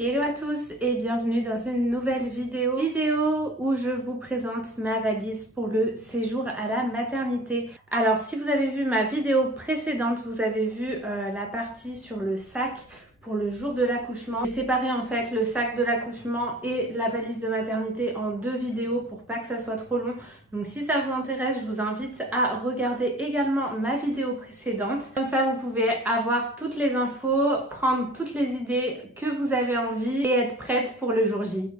Hello à tous et bienvenue dans une nouvelle vidéo où je vous présente ma valise pour le séjour à la maternité. Alors si vous avez vu ma vidéo précédente, vous avez vu la partie sur le sac pour le jour de l'accouchement. J'ai séparé en fait le sac de l'accouchement et la valise de maternité en deux vidéos pour pas que ça soit trop long. Donc si ça vous intéresse, je vous invite à regarder également ma vidéo précédente. Comme ça vous pouvez avoir toutes les infos, prendre toutes les idées que vous avez envie et être prête pour le jour J.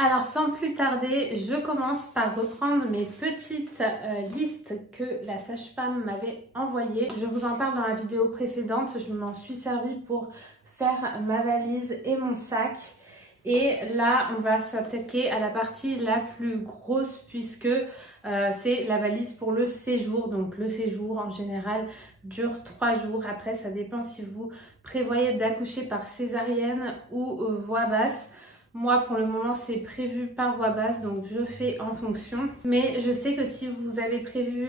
Alors sans plus tarder, je commence par reprendre mes petites listes que la sage-femme m'avait envoyées. Je vous en parle dans la vidéo précédente, je m'en suis servi pour faire ma valise et mon sac. Et là, on va s'attaquer à la partie la plus grosse puisque c'est la valise pour le séjour. Donc le séjour en général dure 3 jours. Après, ça dépend si vous prévoyez d'accoucher par césarienne ou voie basse. Moi, pour le moment, c'est prévu par voie basse, donc je fais en fonction. Mais je sais que si vous avez prévu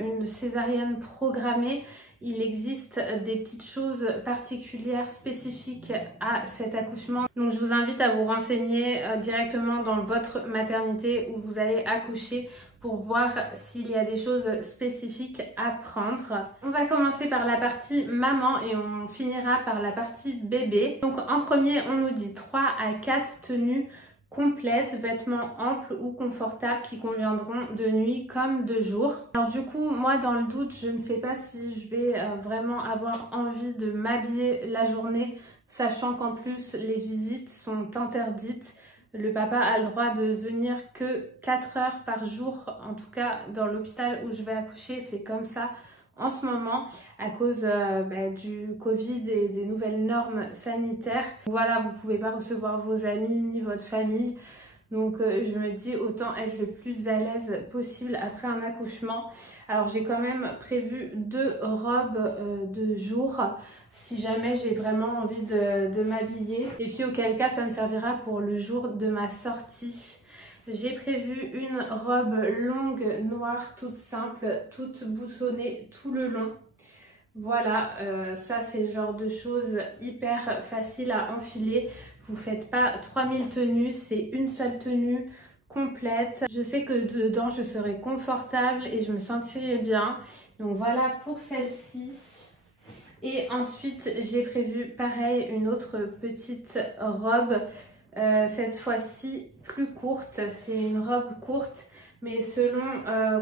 une césarienne programmée, il existe des petites choses particulières spécifiques à cet accouchement. Donc je vous invite à vous renseigner directement dans votre maternité où vous allez accoucher pour voir s'il y a des choses spécifiques à prendre. On va commencer par la partie maman et on finira par la partie bébé. Donc en premier, on nous dit 3 à 4 tenues complètes, vêtements amples ou confortables qui conviendront de nuit comme de jour. Alors du coup, moi dans le doute, je ne sais pas si je vais vraiment avoir envie de m'habiller la journée, sachant qu'en plus les visites sont interdites. Le papa a le droit de venir que 4 heures par jour, en tout cas dans l'hôpital où je vais accoucher, c'est comme ça en ce moment à cause du Covid et des nouvelles normes sanitaires. Voilà, vous pouvez pas recevoir vos amis ni votre famille. Donc je me dis autant être le plus à l'aise possible après un accouchement. Alors j'ai quand même prévu 2 robes de jour si jamais j'ai vraiment envie de m'habiller. Et puis auquel cas ça me servira pour le jour de ma sortie. J'ai prévu une robe longue, noire, toute simple, toute boussonnée tout le long. Voilà, ça c'est le genre de choses hyper facile à enfiler. Vous faites pas 3000 tenues, c'est une seule tenue complète. Je sais que dedans je serai confortable et je me sentirai bien. Donc voilà pour celle-ci. Et ensuite j'ai prévu pareil une autre petite robe. Cette fois-ci plus courte, c'est une robe courte. Mais selon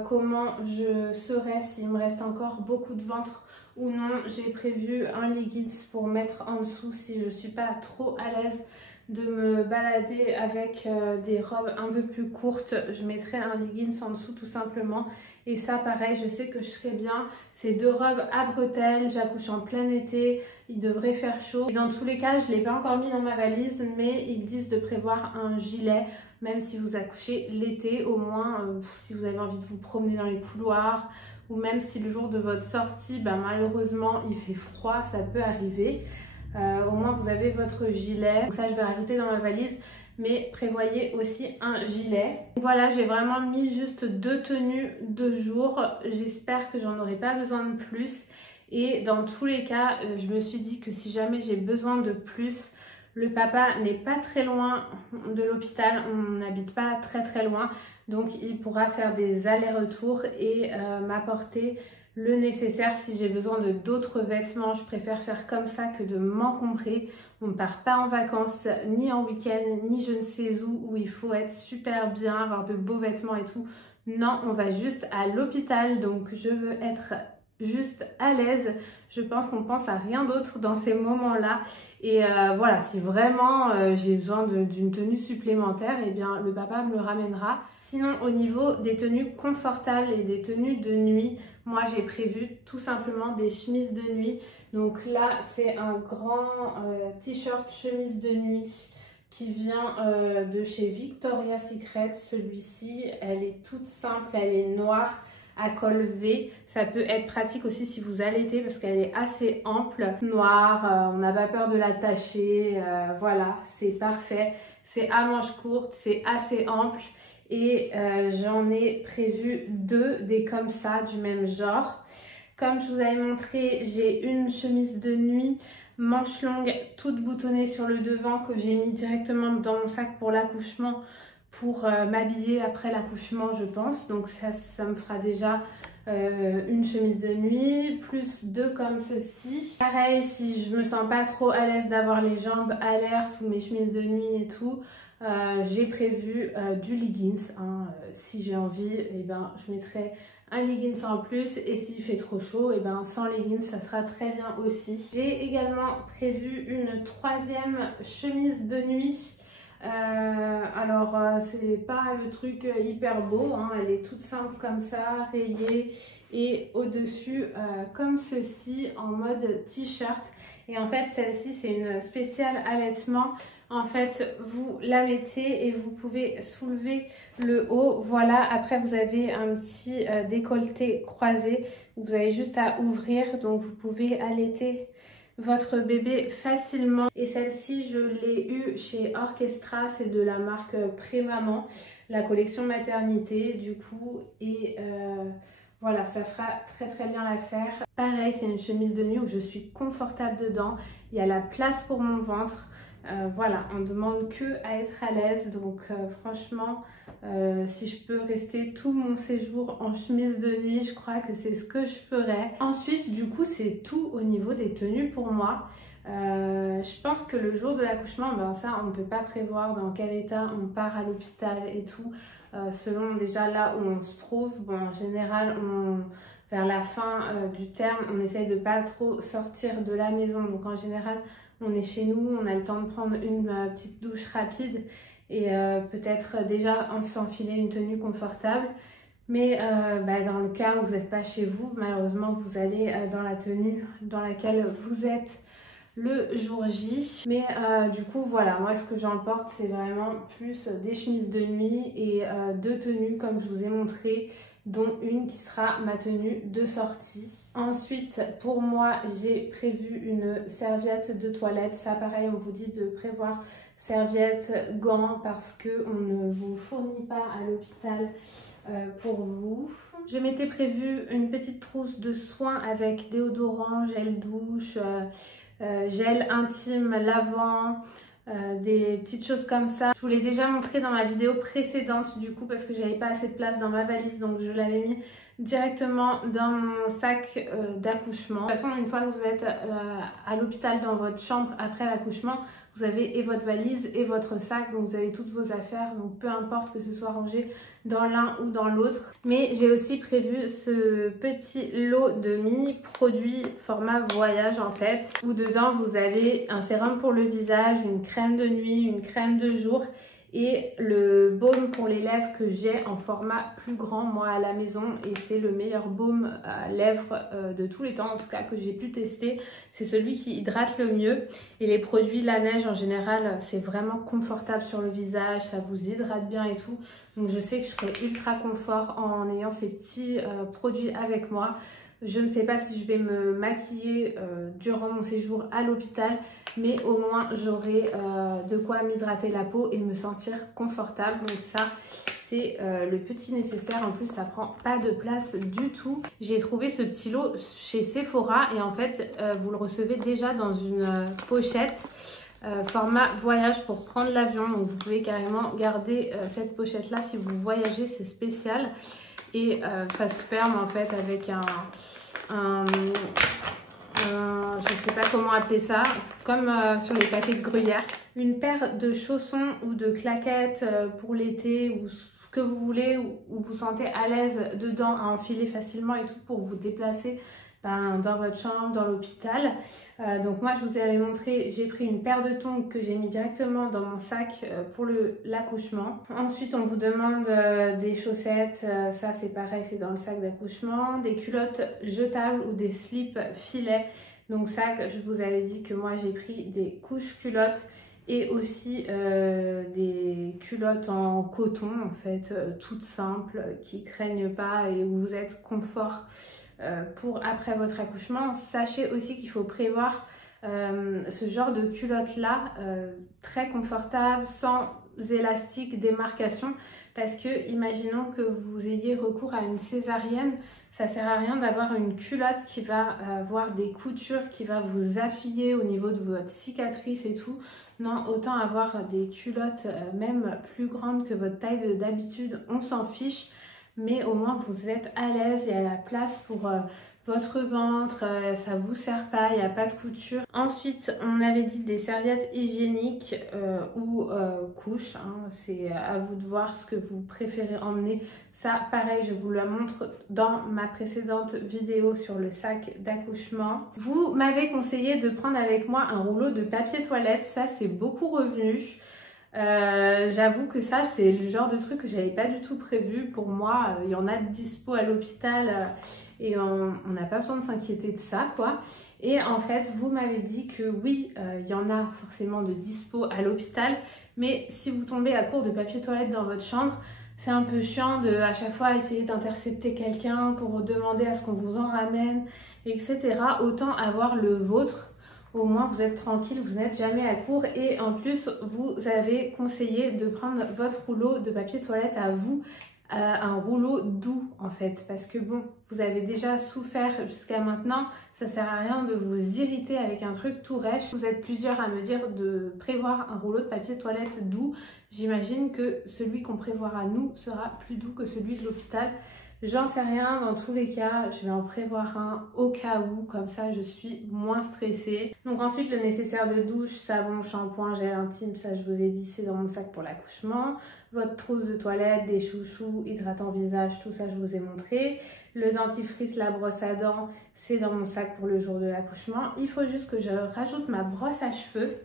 comment je serai, s'il me reste encore beaucoup de ventre ou non, j'ai prévu un leggings pour mettre en dessous si je ne suis pas trop à l'aise de me balader avec des robes un peu plus courtes. Je mettrai un leggings en dessous tout simplement. Et ça pareil, je sais que je serai bien. C'est 2 robes à bretelles, j'accouche en plein été, il devrait faire chaud. Et dans tous les cas, je ne l'ai pas encore mis dans ma valise, mais ils disent de prévoir un gilet. Même si vous accouchez l'été, au moins si vous avez envie de vous promener dans les couloirs ou même si le jour de votre sortie, malheureusement il fait froid, ça peut arriver. Au moins vous avez votre gilet. Donc ça je vais rajouter dans ma valise, mais prévoyez aussi un gilet. Voilà, j'ai vraiment mis juste 2 tenues de jour. J'espère que j'en aurai pas besoin de plus. Et dans tous les cas, je me suis dit que si jamais j'ai besoin de plus, le papa n'est pas très loin de l'hôpital, on n'habite pas très loin, donc il pourra faire des allers-retours et m'apporter le nécessaire si j'ai besoin de d'autres vêtements. Je préfère faire comme ça que de m'encombrer. On ne part pas en vacances, ni en week-end, ni je ne sais où il faut être super bien, avoir de beaux vêtements et tout. Non, on va juste à l'hôpital, donc je veux être juste à l'aise. Je pense qu'on pense à rien d'autre dans ces moments-là. Et voilà, si vraiment j'ai besoin d'une tenue supplémentaire, eh bien le papa me le ramènera. Sinon, au niveau des tenues confortables et des tenues de nuit, moi j'ai prévu tout simplement des chemises de nuit. Donc là, c'est un grand t-shirt chemise de nuit qui vient de chez Victoria's Secret. Celui-ci, elle est toute simple, elle est noire à col V. Ça peut être pratique aussi si vous allaitez parce qu'elle est assez ample. Noire, on n'a pas peur de l'attacher. Voilà, c'est parfait. C'est à manches courtes, c'est assez ample. Et j'en ai prévu 2 des comme ça, du même genre. Comme je vous avais montré, j'ai une chemise de nuit manche longue, toute boutonnée sur le devant que j'ai mis directement dans mon sac pour l'accouchement pour m'habiller après l'accouchement, je pense. Donc ça me fera déjà une chemise de nuit, plus 2 comme ceci. Pareil, si je me sens pas trop à l'aise d'avoir les jambes à l'air sous mes chemises de nuit et tout, j'ai prévu du leggings. Hein. Si j'ai envie, eh ben, je mettrai un leggings en plus, et s'il fait trop chaud, et ben sans leggings ça sera très bien aussi. J'ai également prévu une 3e chemise de nuit. Alors c'est pas le truc hyper beau, hein. Elle est toute simple comme ça, rayée, et au-dessus comme ceci en mode t-shirt. Et en fait celle-ci c'est une spéciale allaitement. En fait, vous la mettez et vous pouvez soulever le haut. Voilà, après vous avez un petit décolleté croisé. Vous avez juste à ouvrir, donc vous pouvez allaiter votre bébé facilement. Et celle-ci, je l'ai eue chez Orchestra, c'est de la marque Prémaman, la collection maternité du coup. Et voilà, ça fera très bien l'affaire. Pareil, c'est une chemise de nuit où je suis confortable dedans. Il y a la place pour mon ventre. Voilà, on ne demande que à être à l'aise, donc franchement, si je peux rester tout mon séjour en chemise de nuit, je crois que c'est ce que je ferais. Ensuite, du coup, c'est tout au niveau des tenues pour moi. Je pense que le jour de l'accouchement, ben ça, on ne peut pas prévoir dans quel état on part à l'hôpital et tout, selon déjà là où on se trouve. Bon, en général, vers la fin du terme, on essaye de pas trop sortir de la maison, donc en général, on est chez nous, on a le temps de prendre une petite douche rapide et peut-être déjà s'enfiler une tenue confortable. Mais dans le cas où vous n'êtes pas chez vous, malheureusement, vous allez dans la tenue dans laquelle vous êtes le jour J. Mais du coup, voilà, moi ce que j'emporte, c'est vraiment plus des chemises de nuit et 2 tenues comme je vous ai montré, dont une qui sera ma tenue de sortie. Ensuite, pour moi, j'ai prévu une serviette de toilette. Ça, pareil, on vous dit de prévoir serviette, gants, parce qu'on ne vous fournit pas à l'hôpital pour vous. Je m'étais prévu une petite trousse de soins avec déodorant, gel douche, gel intime, lavant, des petites choses comme ça. Je vous l'ai déjà montré dans ma vidéo précédente du coup parce que j'avais pas assez de place dans ma valise, donc je l'avais mis directement dans mon sac d'accouchement. De toute façon, une fois que vous êtes à l'hôpital dans votre chambre après l'accouchement, vous avez et votre valise et votre sac, donc vous avez toutes vos affaires, donc peu importe que ce soit rangé dans l'un ou dans l'autre. Mais j'ai aussi prévu ce petit lot de mini produits format voyage en fait, où dedans vous avez un sérum pour le visage, une crème de nuit, une crème de jour et le baume pour les lèvres que j'ai en format plus grand moi à la maison, et c'est le meilleur baume à lèvres de tous les temps, en tout cas que j'ai pu tester. C'est celui qui hydrate le mieux, et les produits La Neige en général c'est vraiment confortable sur le visage, ça vous hydrate bien et tout, donc je sais que je serai ultra confort en ayant ces petits produits avec moi. Je ne sais pas si je vais me maquiller durant mon séjour à l'hôpital, mais au moins j'aurai de quoi m'hydrater la peau et me sentir confortable. Donc ça, c'est le petit nécessaire. En plus, ça prend pas de place du tout. J'ai trouvé ce petit lot chez Sephora et en fait, vous le recevez déjà dans une pochette format voyage pour prendre l'avion. Donc vous pouvez carrément garder cette pochette là si vous voyagez, c'est spécial. Et ça se ferme en fait avec je sais pas comment appeler ça, comme sur les paquets de Gruyère. Une paire de chaussons ou de claquettes pour l'été ou ce que vous voulez, où vous sentez à l'aise dedans à enfiler facilement et tout pour vous déplacer dans votre chambre, dans l'hôpital. Donc moi je vous avais montré, j'ai pris une paire de tongs que j'ai mis directement dans mon sac pour l'accouchement. Ensuite on vous demande des chaussettes, ça c'est pareil, c'est dans le sac d'accouchement, des culottes jetables ou des slips filets. Donc ça, je vous avais dit que moi j'ai pris des couches culottes et aussi des culottes en coton en fait, toutes simples, qui craignent pas et où vous êtes confort pour après votre accouchement. Sachez aussi qu'il faut prévoir ce genre de culottes là, très confortable, sans élastique, démarcation, parce que imaginons que vous ayez recours à une césarienne, ça sert à rien d'avoir une culotte qui va avoir des coutures, qui va vous appuyer au niveau de votre cicatrice et tout. Non, autant avoir des culottes même plus grandes que votre taille d'habitude, on s'en fiche, mais au moins vous êtes à l'aise, il y a la place pour votre ventre, ça vous serre pas, il n'y a pas de couture. Ensuite, on avait dit des serviettes hygiéniques ou couches, hein. C'est à vous de voir ce que vous préférez emmener. Ça, pareil, je vous le montre dans ma précédente vidéo sur le sac d'accouchement. Vous m'avez conseillé de prendre avec moi un rouleau de papier toilette, ça c'est beaucoup revenu. J'avoue que ça c'est le genre de truc que j'avais pas du tout prévu. Pour moi, il y en a de dispo à l'hôpital et on n'a pas besoin de s'inquiéter de ça quoi. Et en fait vous m'avez dit que oui, il y en a forcément de dispo à l'hôpital, mais si vous tombez à court de papier toilette dans votre chambre, c'est un peu chiant de à chaque fois essayer d'intercepter quelqu'un pour demander à ce qu'on vous en ramène, etc. Autant avoir le vôtre. Au moins vous êtes tranquille, vous n'êtes jamais à court, et en plus vous avez conseillé de prendre votre rouleau de papier toilette à vous, un rouleau doux en fait, parce que bon, vous avez déjà souffert jusqu'à maintenant, ça sert à rien de vous irriter avec un truc tout rêche. Vous êtes plusieurs à me dire de prévoir un rouleau de papier toilette doux, j'imagine que celui qu'on prévoira nous sera plus doux que celui de l'hôpital. J'en sais rien, dans tous les cas, je vais en prévoir un au cas où, comme ça je suis moins stressée. Donc ensuite, le nécessaire de douche, savon, shampoing, gel intime, ça je vous ai dit, c'est dans mon sac pour l'accouchement. Votre trousse de toilette, des chouchous, hydratant visage, tout ça je vous ai montré. Le dentifrice, la brosse à dents, c'est dans mon sac pour le jour de l'accouchement. Il faut juste que je rajoute ma brosse à cheveux.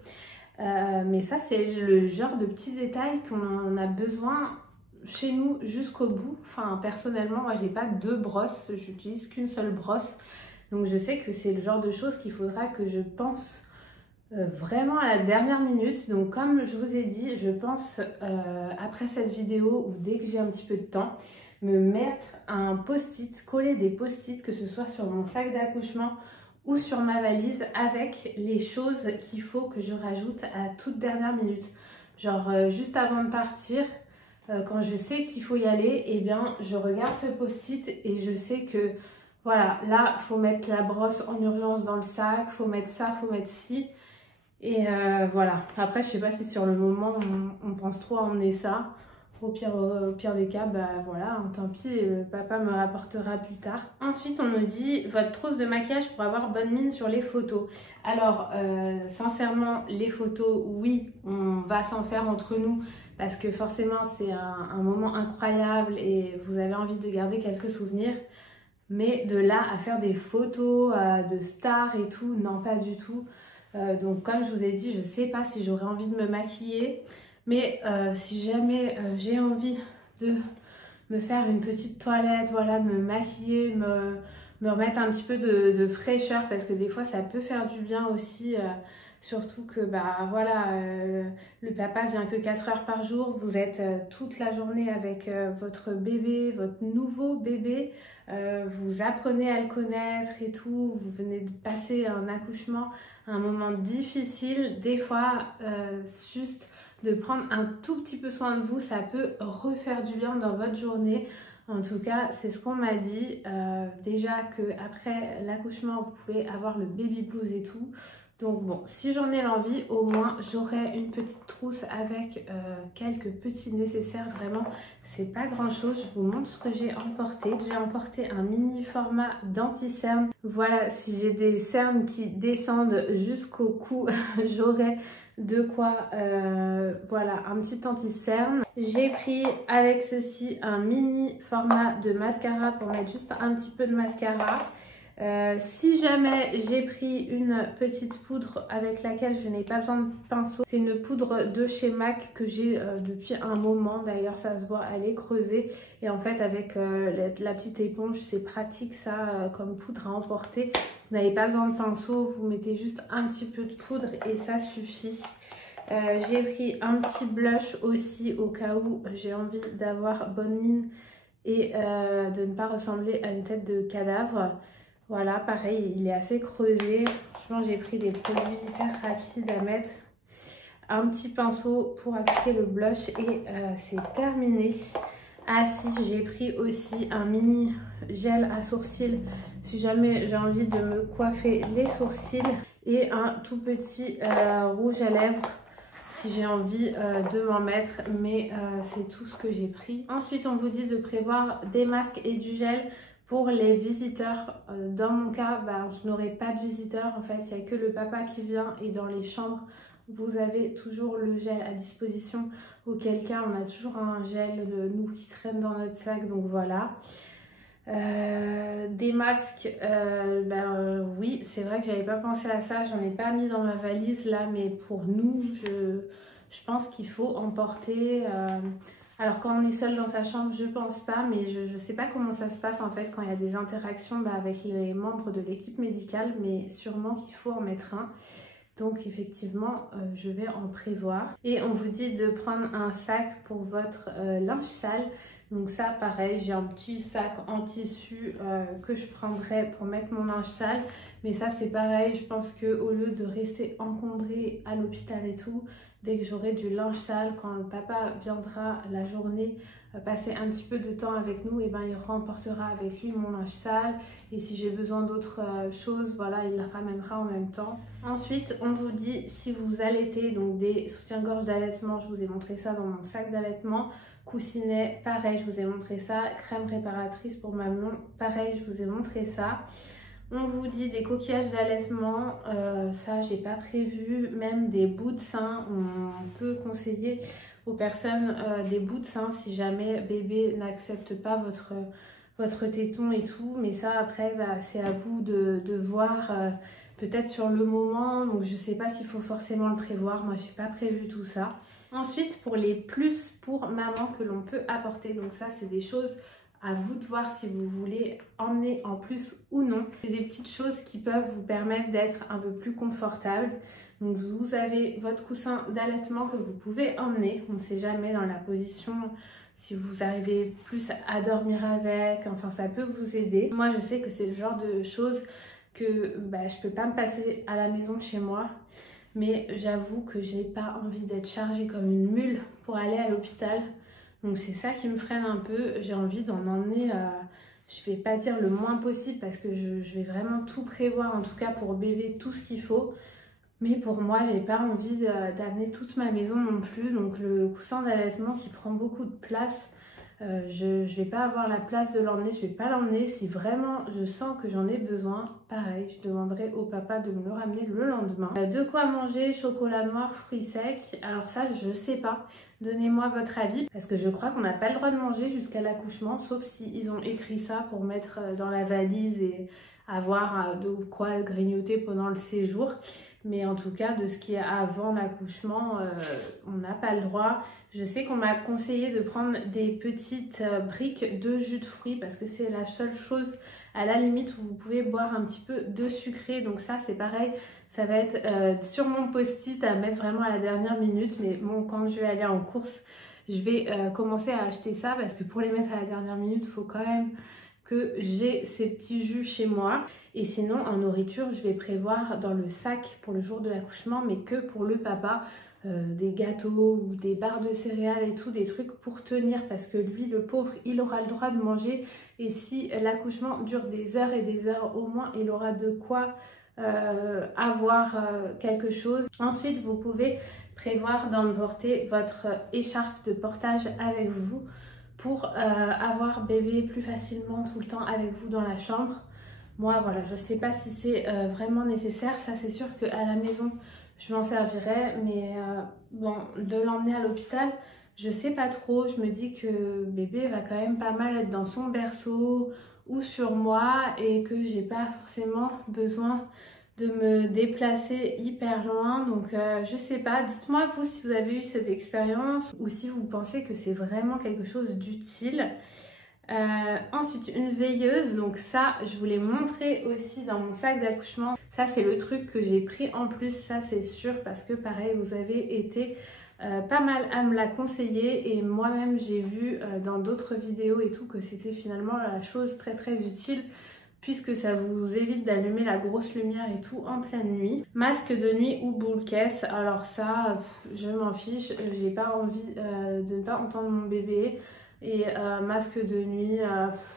Mais ça, c'est le genre de petits détails qu'on a besoin chez nous jusqu'au bout. Enfin, personnellement, moi j'ai pas deux brosses, j'utilise qu'une seule brosse, donc je sais que c'est le genre de choses qu'il faudra que je pense vraiment à la dernière minute. Donc comme je vous ai dit, je pense après cette vidéo ou dès que j'ai un petit peu de temps, me mettre un post-it, coller des post-it, que ce soit sur mon sac d'accouchement ou sur ma valise, avec les choses qu'il faut que je rajoute à toute dernière minute. Genre juste avant de partir, quand je sais qu'il faut y aller, eh bien je regarde ce post-it et je sais que voilà, là faut mettre la brosse en urgence dans le sac, faut mettre ça, faut mettre ci, et voilà. Après je sais pas si sur le moment on pense trop à emmener ça. Au pire des cas, bah voilà, tant pis, papa me rapportera plus tard. Ensuite, on nous dit votre trousse de maquillage pour avoir bonne mine sur les photos. Alors, sincèrement, les photos, oui, on va s'en faire entre nous parce que forcément, c'est un moment incroyable et vous avez envie de garder quelques souvenirs. Mais de là à faire des photos de stars et tout, non, pas du tout. Donc, comme je vous ai dit, je ne sais pas si j'aurais envie de me maquiller. Mais si jamais j'ai envie de me faire une petite toilette, voilà, de me maquiller, me remettre un petit peu de fraîcheur, parce que des fois ça peut faire du bien aussi, surtout que bah voilà, le papa vient que 4 heures par jour, vous êtes toute la journée avec votre bébé, votre nouveau bébé, vous apprenez à le connaître et tout, vous venez de passer un accouchement, un moment difficile, des fois juste de prendre un tout petit peu soin de vous, ça peut refaire du bien dans votre journée. En tout cas, c'est ce qu'on m'a dit. Déjà qu'après l'accouchement, vous pouvez avoir le baby blues et tout. Donc bon, si j'en ai l'envie, au moins j'aurai une petite trousse avec quelques petits nécessaires. Vraiment, c'est pas grand chose. Je vous montre ce que j'ai emporté. J'ai emporté un mini format d'anti-cerne. Voilà, si j'ai des cernes qui descendent jusqu'au cou, j'aurai de quoi, voilà, un petit anti-cerne. J'ai pris avec ceci un mini format de mascara pour mettre juste un petit peu de mascara. Si jamais j'ai pris une petite poudre avec laquelle je n'ai pas besoin de pinceau, c'est une poudre de chez MAC que j'ai depuis un moment, d'ailleurs ça se voit, elle est creusée, et en fait avec la petite éponge c'est pratique ça comme poudre à emporter. Vous n'avez pas besoin de pinceau, vous mettez juste un petit peu de poudre et ça suffit. J'ai pris un petit blush aussi au cas où j'ai envie d'avoir bonne mine et de ne pas ressembler à une tête de cadavre. Voilà, pareil, il est assez creusé. Franchement, j'ai pris des produits hyper rapides à mettre. Un petit pinceau pour appliquer le blush et c'est terminé. Ah si, j'ai pris aussi un mini gel à sourcils si jamais j'ai envie de me coiffer les sourcils. Et un tout petit rouge à lèvres si j'ai envie de m'en mettre, mais c'est tout ce que j'ai pris. Ensuite, on vous dit de prévoir des masques et du gel pour les visiteurs. Dans mon cas, je n'aurai pas de visiteurs. En fait, il n'y a que le papa qui vient et dans les chambres, vous avez toujours le gel à disposition. Auquel cas, on a toujours un gel nous qui traîne dans notre sac, donc voilà. Des masques, oui, c'est vrai que j'avais pas pensé à ça, j'en ai pas mis dans ma valise là, mais pour nous, je pense qu'il faut emporter. Alors quand on est seul dans sa chambre, je pense pas, mais je sais pas comment ça se passe en fait quand il y a des interactions avec les membres de l'équipe médicale, mais sûrement qu'il faut en mettre un. Donc effectivement, je vais en prévoir. Et on vous dit de prendre un sac pour votre linge sale. Donc ça, pareil, j'ai un petit sac en tissu que je prendrai pour mettre mon linge sale. Mais ça, c'est pareil, je pense qu'au lieu de rester encombré à l'hôpital et tout, dès que j'aurai du linge sale, quand le papa viendra la journée passer un petit peu de temps avec nous, et il remportera avec lui mon linge sale. Et si j'ai besoin d'autres choses, voilà, il le ramènera en même temps. Ensuite, on vous dit si vous allaitez, donc des soutiens-gorge d'allaitement, je vous ai montré ça dans mon sac d'allaitement. Coussinet, pareil, je vous ai montré ça. Crème réparatrice pour maman, pareil, je vous ai montré ça. On vous dit des coquillages d'allaitement, ça j'ai pas prévu. Même des bouts de sein, on peut conseiller aux personnes des bouts de sein si jamais bébé n'accepte pas votre téton et tout. Mais ça après, c'est à vous de voir peut-être sur le moment. Donc je sais pas s'il faut forcément le prévoir, moi j'ai pas prévu tout ça. Ensuite, pour les plus pour maman que l'on peut apporter, donc ça c'est des choses à vous de voir si vous voulez emmener en plus ou non. C'est des petites choses qui peuvent vous permettre d'être un peu plus confortable. Donc vous avez votre coussin d'allaitement que vous pouvez emmener. On ne sait jamais dans la position si vous arrivez plus à dormir avec, enfin ça peut vous aider. Moi je sais que c'est le genre de choses que je peux pas me passer à la maison chez moi. Mais j'avoue que j'ai pas envie d'être chargée comme une mule pour aller à l'hôpital. Donc c'est ça qui me freine un peu. J'ai envie d'en emmener, je vais pas dire le moins possible parce que je vais vraiment tout prévoir, en tout cas pour bébé, tout ce qu'il faut. Mais pour moi, j'ai pas envie d'amener toute ma maison non plus. Donc le coussin d'allaitement qui prend beaucoup de place, je vais pas avoir la place de l'emmener, je vais pas l'emmener. Si vraiment je sens que j'en ai besoin, pareil, je demanderai au papa de me le ramener le lendemain. De quoi manger, chocolat noir, fruits secs. Alors ça, je sais pas. Donnez-moi votre avis parce que je crois qu'on n'a pas le droit de manger jusqu'à l'accouchement, sauf s'ils ont écrit ça pour mettre dans la valise et avoir de quoi grignoter pendant le séjour. Mais en tout cas, de ce qui est avant l'accouchement, on n'a pas le droit. Je sais qu'on m'a conseillé de prendre des petites briques de jus de fruits parce que c'est la seule chose à la limite où vous pouvez boire un petit peu de sucré. Donc ça, c'est pareil, ça va être sur mon post-it à mettre vraiment à la dernière minute. Mais bon, quand je vais aller en course, je vais commencer à acheter ça parce que pour les mettre à la dernière minute, il faut quand même que j'ai ces petits jus chez moi. Et sinon, en nourriture, je vais prévoir dans le sac pour le jour de l'accouchement, mais que pour le papa, des gâteaux ou des barres de céréales et tout, des trucs pour tenir parce que lui, le pauvre, il aura le droit de manger. Et si l'accouchement dure des heures et des heures, au moins, il aura de quoi avoir quelque chose. Ensuite, vous pouvez prévoir d'emporter votre écharpe de portage avec vous pour avoir bébé plus facilement tout le temps avec vous dans la chambre. Moi, voilà, je sais pas si c'est vraiment nécessaire. Ça, c'est sûr qu'à la maison, je m'en servirai. Mais bon, de l'emmener à l'hôpital, je sais pas trop. Je me dis que bébé va quand même pas mal être dans son berceau ou sur moi et que j'ai pas forcément besoin de me déplacer hyper loin. Donc je sais pas, dites-moi vous si vous avez eu cette expérience ou si vous pensez que c'est vraiment quelque chose d'utile. Ensuite une veilleuse, donc ça je vous l'ai montré aussi dans mon sac d'accouchement. Ça c'est le truc que j'ai pris en plus, ça c'est sûr, parce que pareil vous avez été pas mal à me la conseiller et moi-même j'ai vu dans d'autres vidéos et tout que c'était finalement la chose très très utile puisque ça vous évite d'allumer la grosse lumière et tout en pleine nuit. Masque de nuit ou boule caisse, alors ça je m'en fiche, j'ai pas envie de ne pas entendre mon bébé. Et masque de nuit,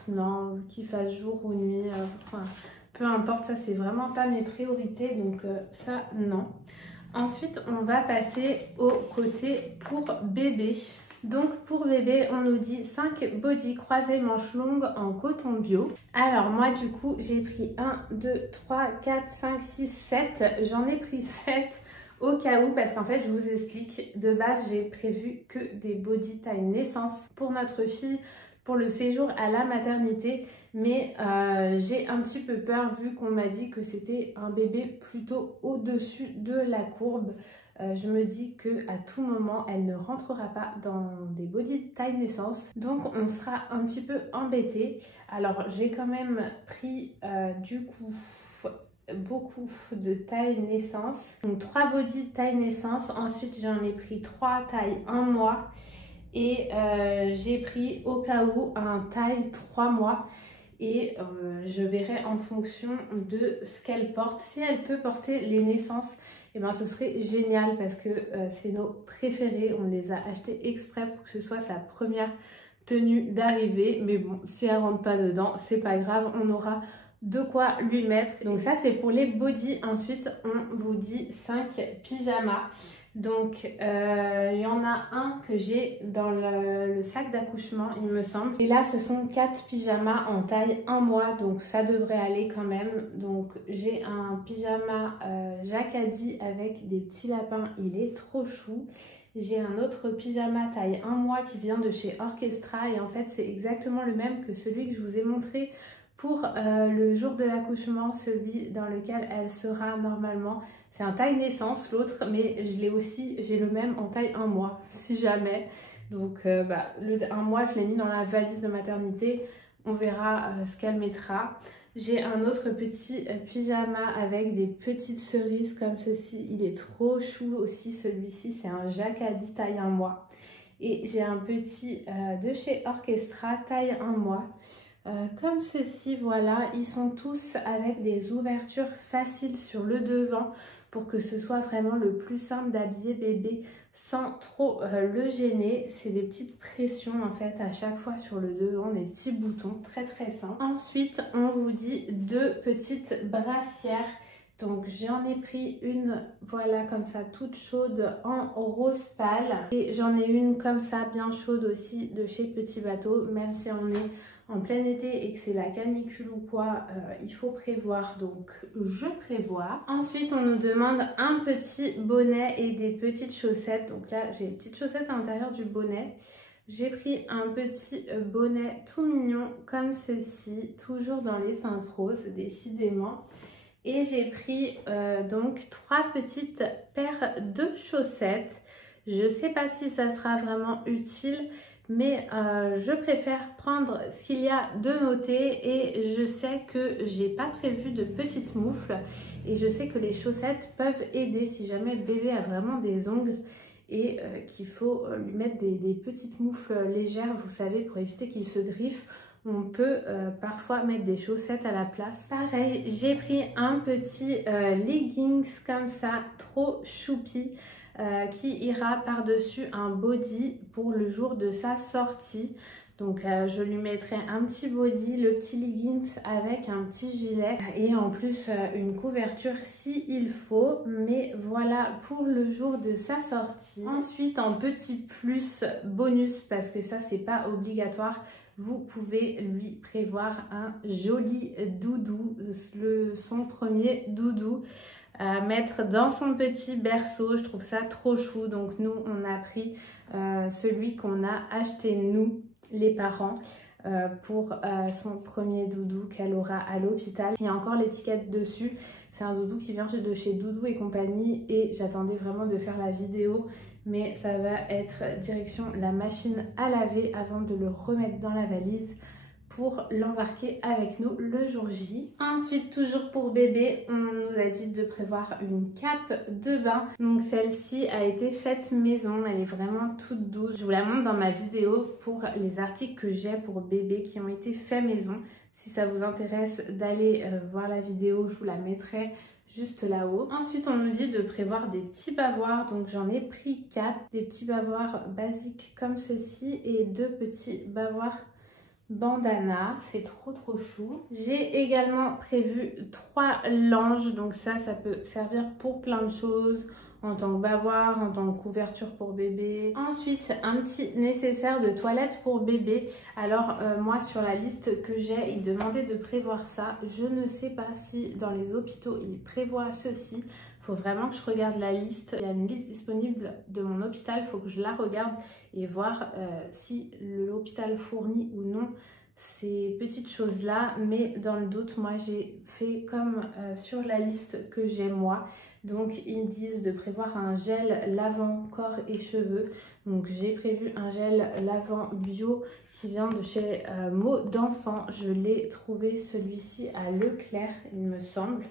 non, qu'il fasse jour ou nuit, enfin, peu importe, ça c'est vraiment pas mes priorités, donc ça non. Ensuite, on va passer au côté pour bébé. Donc pour bébé, on nous dit 5 body croisés manches longues en coton bio. Alors moi du coup, j'ai pris 1, 2, 3, 4, 5, 6, 7. J'en ai pris 7 au cas où parce qu'en fait, je vous explique. De base, j'ai prévu que des body taille naissance pour notre fille pour le séjour à la maternité. Mais j'ai un petit peu peur vu qu'on m'a dit que c'était un bébé plutôt au-dessus de la courbe. Je me dis qu'à tout moment, elle ne rentrera pas dans des body taille naissance. Donc, on sera un petit peu embêté. Alors, j'ai quand même pris du coup beaucoup de taille naissance. Donc, 3 body taille naissance. Ensuite, j'en ai pris 3 taille 1 mois. Et j'ai pris au cas où un taille 3 mois. Et je verrai en fonction de ce qu'elle porte. Si elle peut porter les naissances, eh ben, ce serait génial parce que c'est nos préférés. On les a achetés exprès pour que ce soit sa première tenue d'arrivée. Mais bon, si elle rentre pas dedans, c'est pas grave. On aura de quoi lui mettre. Donc ça, c'est pour les bodys. Ensuite, on vous dit 5 pyjamas. Donc, il y en a un que j'ai dans le sac d'accouchement, il me semble. Et là, ce sont 4 pyjamas en taille 1 mois, donc ça devrait aller quand même. Donc, j'ai un pyjama Jacadi avec des petits lapins, il est trop chou. J'ai un autre pyjama taille 1 mois qui vient de chez Orchestra et en fait, c'est exactement le même que celui que je vous ai montré pour le jour de l'accouchement, celui dans lequel elle sera normalement. C'est un taille naissance l'autre, mais je l'ai aussi, j'ai le même en taille 1 mois, si jamais. Donc le 1 mois, je l'ai mis dans la valise de maternité. On verra ce qu'elle mettra. J'ai un autre petit pyjama avec des petites cerises comme ceci. Il est trop chou aussi, celui-ci. C'est un Jacadi taille 1 mois. Et j'ai un petit de chez Orchestra taille 1 mois. Comme ceci, voilà. Ils sont tous avec des ouvertures faciles sur le devant pour que ce soit vraiment le plus simple d'habiller bébé sans trop le gêner. C'est des petites pressions en fait à chaque fois sur le devant, des petits boutons très très simples. Ensuite, on vous dit 2 petites brassières. Donc j'en ai pris une, voilà, comme ça, toute chaude en rose pâle. Et j'en ai une comme ça, bien chaude aussi, de chez Petit Bateau, même si on est en plein été et que c'est la canicule ou quoi, il faut prévoir, donc je prévois. Ensuite, on nous demande un petit bonnet et des petites chaussettes. Donc là, j'ai des petites chaussettes à l'intérieur du bonnet. J'ai pris un petit bonnet tout mignon comme ceci, toujours dans les teintes roses, décidément. Et j'ai pris donc 3 petites paires de chaussettes. Je ne sais pas si ça sera vraiment utile, mais je préfère prendre ce qu'il y a de noté et je sais que j'ai pas prévu de petites moufles et je sais que les chaussettes peuvent aider si jamais le bébé a vraiment des ongles et qu'il faut lui mettre des petites moufles légères, vous savez, pour éviter qu'il se griffe. On peut parfois mettre des chaussettes à la place. Pareil, j'ai pris un petit leggings comme ça, trop choupi. Qui ira par-dessus un body pour le jour de sa sortie. Donc je lui mettrai un petit body, le petit leggings avec un petit gilet et en plus une couverture si il faut. Mais voilà pour le jour de sa sortie. Ensuite, en petit plus bonus, parce que ça c'est pas obligatoire, vous pouvez lui prévoir un joli doudou, son premier doudou. Mettre dans son petit berceau, je trouve ça trop chou. Donc nous on a pris celui qu'on a acheté nous les parents pour son premier doudou qu'elle aura à l'hôpital. Il y a encore l'étiquette dessus, c'est un doudou qui vient de chez Doudou et compagnie et j'attendais vraiment de faire la vidéo, mais ça va être direction la machine à laver avant de le remettre dans la valise pour l'embarquer avec nous le jour J. Ensuite, toujours pour bébé, on nous a dit de prévoir une cape de bain. Donc celle-ci a été faite maison, elle est vraiment toute douce. Je vous la montre dans ma vidéo pour les articles que j'ai pour bébé qui ont été faits maison. Si ça vous intéresse d'aller voir la vidéo, je vous la mettrai juste là-haut. Ensuite, on nous dit de prévoir des petits bavoirs. Donc j'en ai pris 4, des petits bavoirs basiques comme ceci et 2 petits bavoirs bandana, c'est trop chou. J'ai également prévu 3 langes, donc ça peut servir pour plein de choses, en tant que bavoir, en tant que couverture pour bébé. Ensuite, un petit nécessaire de toilette pour bébé. Alors moi sur la liste que j'ai, il demandait de prévoir ça. Je ne sais pas si dans les hôpitaux ils prévoient ceci. Il faut vraiment que je regarde la liste. Il y a une liste disponible de mon hôpital, il faut que je la regarde et voir si l'hôpital fournit ou non ces petites choses-là. Mais dans le doute, moi j'ai fait comme sur la liste que j'ai moi. Donc ils disent de prévoir un gel lavant corps et cheveux. Donc j'ai prévu un gel lavant bio qui vient de chez Mots d'enfant. Je l'ai trouvé celui-ci à Leclerc, il me semble.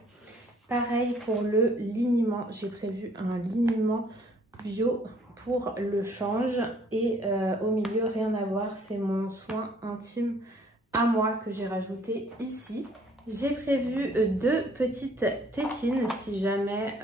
Pareil pour le liniment, j'ai prévu un liniment bio pour le change et au milieu rien à voir, c'est mon soin intime à moi que j'ai rajouté ici. J'ai prévu 2 petites tétines si jamais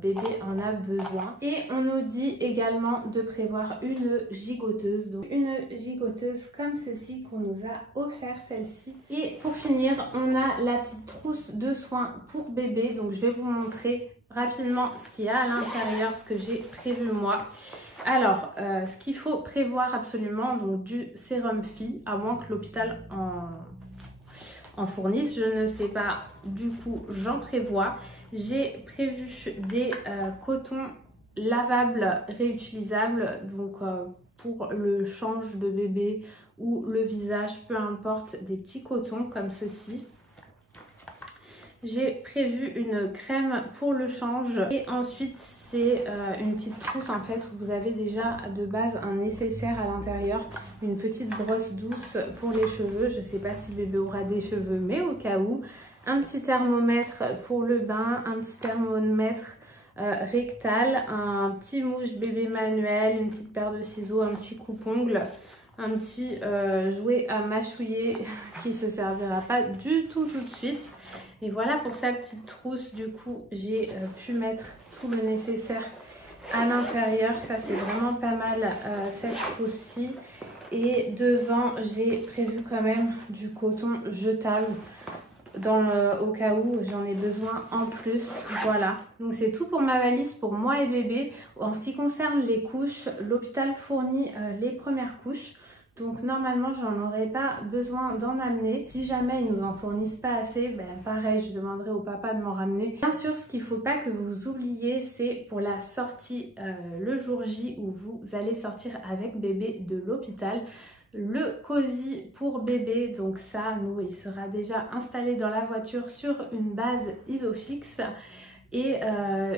bébé en a besoin. Et on nous dit également de prévoir une gigoteuse. Donc une gigoteuse comme ceci qu'on nous a offert celle-ci. Et pour finir, on a la petite trousse de soins pour bébé. Donc je vais vous montrer rapidement ce qu'il y a à l'intérieur, ce que j'ai prévu moi. Alors, ce qu'il faut prévoir absolument, donc du sérum fille, à moins que l'hôpital en fournissent, je ne sais pas, du coup j'en prévois. J'ai prévu des cotons lavables réutilisables, donc pour le change de bébé ou le visage, peu importe, des petits cotons comme ceci. J'ai prévu une crème pour le change et ensuite c'est une petite trousse en fait où vous avez déjà de base un nécessaire à l'intérieur, une petite brosse douce pour les cheveux. Je ne sais pas si bébé aura des cheveux mais au cas où, un petit thermomètre pour le bain, un petit thermomètre rectal, un petit mouche bébé manuel, une petite paire de ciseaux, un petit coupe-ongle, un petit jouet à mâchouiller qui ne se servira pas du tout de suite. Et voilà pour sa petite trousse. Du coup, j'ai pu mettre tout le nécessaire à l'intérieur. Ça, c'est vraiment pas mal cette trousse-ci. Et devant, j'ai prévu quand même du coton jetable au cas où j'en ai besoin en plus. Voilà. Donc, c'est tout pour ma valise pour moi et bébé. En ce qui concerne les couches, l'hôpital fournit les premières couches. Donc normalement, j'en aurais pas besoin d'en amener. Si jamais ils nous en fournissent pas assez, ben pareil, je demanderai au papa de m'en ramener. Bien sûr, ce qu'il faut pas que vous oubliez, c'est pour la sortie le jour J où vous allez sortir avec bébé de l'hôpital. Le cosy pour bébé, donc ça, nous, il sera déjà installé dans la voiture sur une base Isofix. Et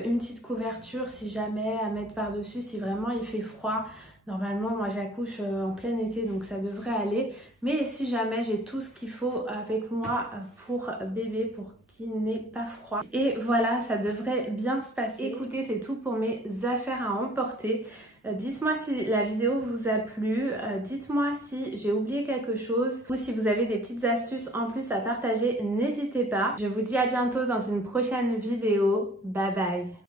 une petite couverture si jamais à mettre par-dessus, si vraiment il fait froid. Normalement, moi j'accouche en plein été, donc ça devrait aller. Mais si jamais, j'ai tout ce qu'il faut avec moi pour bébé, pour qu'il n'ait pas froid. Et voilà, ça devrait bien se passer. Écoutez, c'est tout pour mes affaires à emporter. Dites-moi si la vidéo vous a plu, dites-moi si j'ai oublié quelque chose ou si vous avez des petites astuces en plus à partager, n'hésitez pas. Je vous dis à bientôt dans une prochaine vidéo. Bye bye!